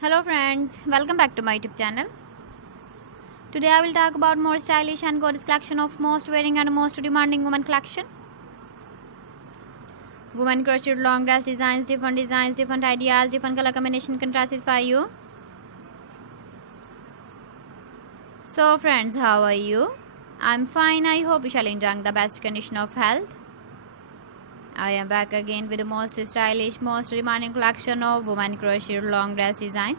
Hello friends, welcome back to my YouTube channel. Today I will talk about more stylish and gorgeous collection of most wearing and most demanding women collection. Women crocheted long dress designs, different ideas, different color combination contrasts for you. So friends, how are you? I'm fine. I hope you shall enjoy the best condition of health. I am back again with the most stylish, most demanding collection of women crocheted long dress design.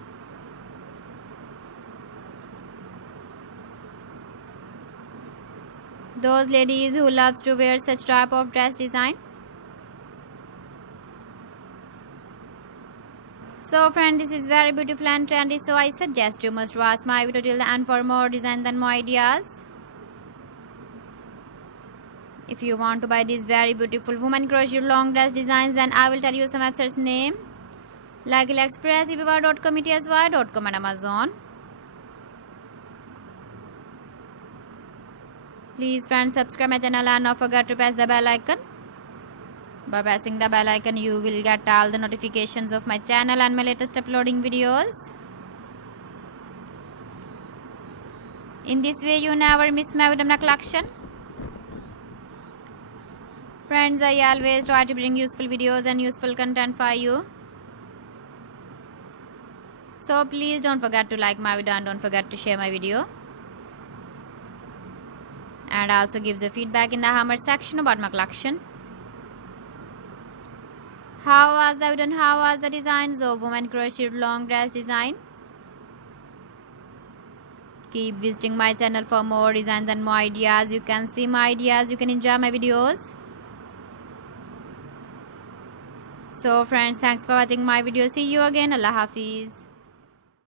Those ladies who loves to wear such type of dress design. So friends, this is very beautiful and trendy, so I suggest you must watch my video till the end for more designs and more ideas. If you want to buy these very beautiful women crochet long dress designs, then I will tell you some websites name like AliExpress, eBay.com, ETSY.com and Amazon. Please friends, subscribe my channel and don't forget to press the bell icon. By pressing the bell icon, you will get all the notifications of my channel and my latest uploading videos. In this way, you never miss my video collection. Friends, I always try to bring useful videos and useful content for you. So please don't forget to like my video and don't forget to share my video. And also give the feedback in the comment section about my collection. How was the video and how was the designs of women crocheted long dress design? Keep visiting my channel for more designs and more ideas. You can see my ideas, you can enjoy my videos. So friends, thanks for watching my video. See you again. Allah Hafiz.